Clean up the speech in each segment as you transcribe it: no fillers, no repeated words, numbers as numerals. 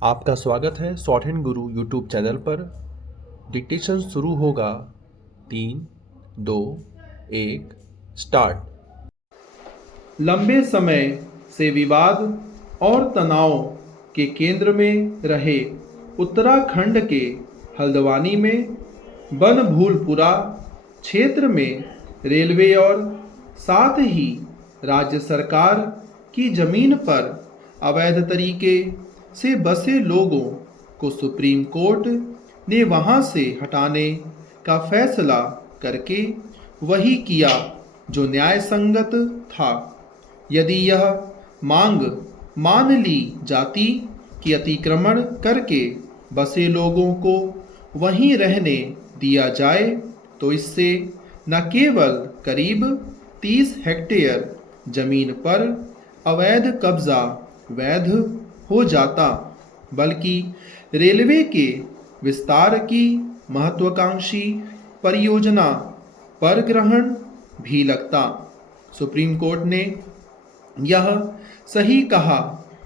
आपका स्वागत है शॉर्ट हैंड गुरु यूट्यूब चैनल पर। डिक्टेशन शुरू होगा। 3, 2, 1 स्टार्ट। लंबे समय से विवाद और तनाव के केंद्र में रहे उत्तराखंड के हल्द्वानी में बनभूलपुरा क्षेत्र में रेलवे और साथ ही राज्य सरकार की जमीन पर अवैध तरीके से बसे लोगों को सुप्रीम कोर्ट ने वहां से हटाने का फैसला करके वही किया जो न्याय संगत था। यदि यह मांग मान ली जाती कि अतिक्रमण करके बसे लोगों को वहीं रहने दिया जाए तो इससे न केवल करीब 30 हेक्टेयर जमीन पर अवैध कब्जा वैध हो जाता, बल्कि रेलवे के विस्तार की महत्वाकांक्षी परियोजना पर ग्रहण भी लगता। सुप्रीम कोर्ट ने यह सही कहा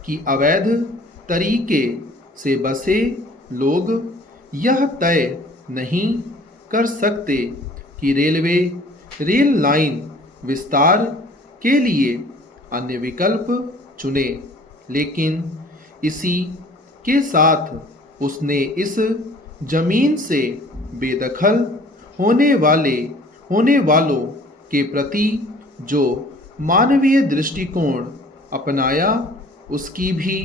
कि अवैध तरीके से बसे लोग यह तय नहीं कर सकते कि रेलवे रेल लाइन विस्तार के लिए अन्य विकल्प चुने, लेकिन इसी के साथ उसने इस जमीन से बेदखल होने वालों के प्रति जो मानवीय दृष्टिकोण अपनाया उसकी भी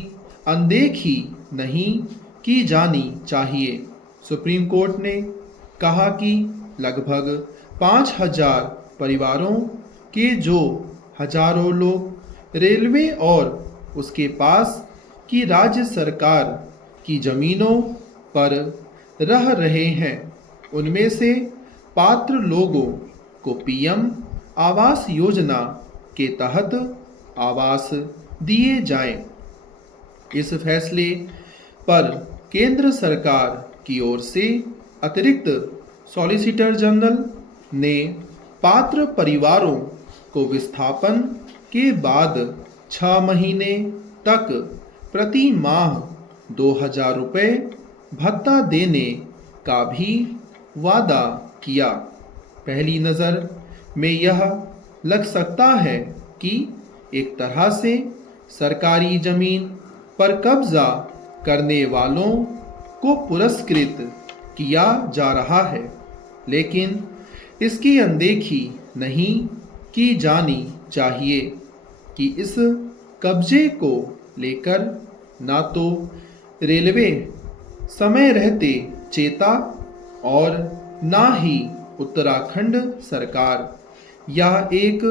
अनदेखी नहीं की जानी चाहिए। सुप्रीम कोर्ट ने कहा कि लगभग 5,000 परिवारों के जो हजारों लोग रेलवे और उसके पास की राज्य सरकार की जमीनों पर रह रहे हैं, उनमें से पात्र लोगों को पीएम आवास योजना के तहत आवास दिए जाएं। इस फैसले पर केंद्र सरकार की ओर से अतिरिक्त सॉलिसिटर जनरल ने पात्र परिवारों को विस्थापन के बाद 6 महीने तक प्रति माह 2,000 रुपये भत्ता देने का भी वादा किया। पहली नज़र में यह लग सकता है कि एक तरह से सरकारी जमीन पर कब्जा करने वालों को पुरस्कृत किया जा रहा है, लेकिन इसकी अनदेखी नहीं की जानी चाहिए कि इस कब्जे को लेकर ना तो रेलवे समय रहते चेता और ना ही उत्तराखंड सरकार। यह एक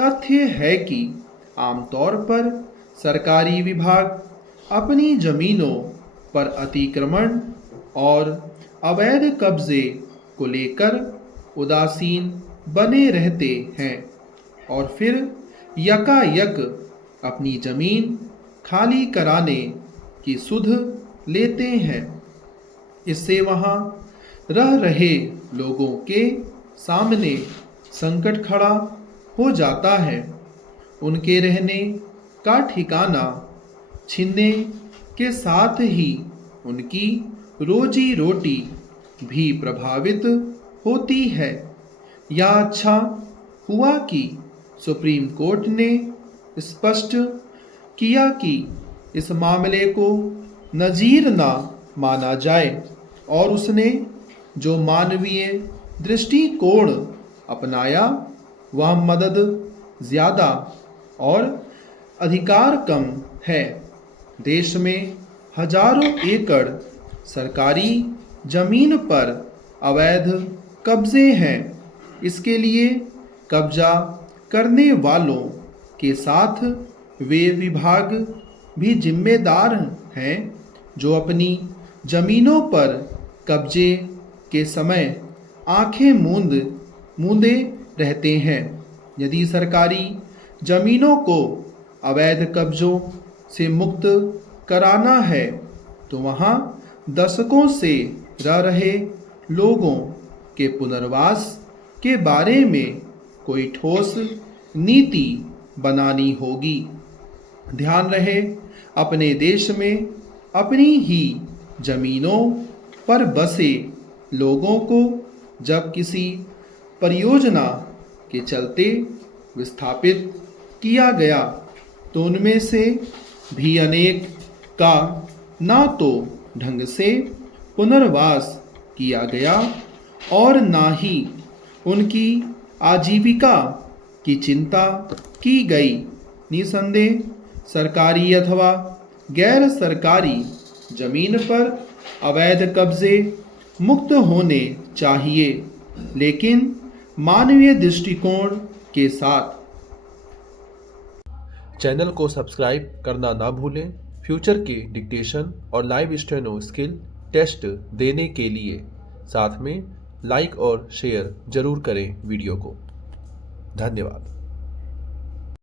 तथ्य है कि आमतौर पर सरकारी विभाग अपनी जमीनों पर अतिक्रमण और अवैध कब्जे को लेकर उदासीन बने रहते हैं और फिर यकायक अपनी जमीन खाली कराने की सुध लेते हैं। इससे वहां रह रहे लोगों के सामने संकट खड़ा हो जाता है। उनके रहने का ठिकाना छीनने के साथ ही उनकी रोजी रोटी भी प्रभावित होती है। यह अच्छा हुआ कि सुप्रीम कोर्ट ने स्पष्ट किया कि इस मामले को नजीर ना माना जाए और उसने जो मानवीय दृष्टिकोण अपनाया वह मदद ज़्यादा और अधिकार कम है। देश में हजारों एकड़ सरकारी जमीन पर अवैध कब्जे हैं। इसके लिए कब्जा करने वालों के साथ वे विभाग भी जिम्मेदार हैं जो अपनी जमीनों पर कब्जे के समय आंखें मूंदे रहते हैं। यदि सरकारी जमीनों को अवैध कब्जों से मुक्त कराना है तो वहाँ दशकों से रह रहे लोगों के पुनर्वास के बारे में कोई ठोस नीति बनानी होगी। ध्यान रहे, अपने देश में अपनी ही जमीनों पर बसे लोगों को जब किसी परियोजना के चलते विस्थापित किया गया तो उनमें से भी अनेक का ना तो ढंग से पुनर्वास किया गया और ना ही उनकी आजीविका की चिंता की गई। निसंदेह सरकारी अथवा गैर सरकारी जमीन पर अवैध कब्जे मुक्त होने चाहिए, लेकिन मानवीय दृष्टिकोण के साथ। चैनल को सब्सक्राइब करना ना भूलें। फ्यूचर के डिक्टेशन और लाइव स्टेनो स्किल टेस्ट देने के लिए साथ में लाइक और शेयर जरूर करें वीडियो को। धन्यवाद।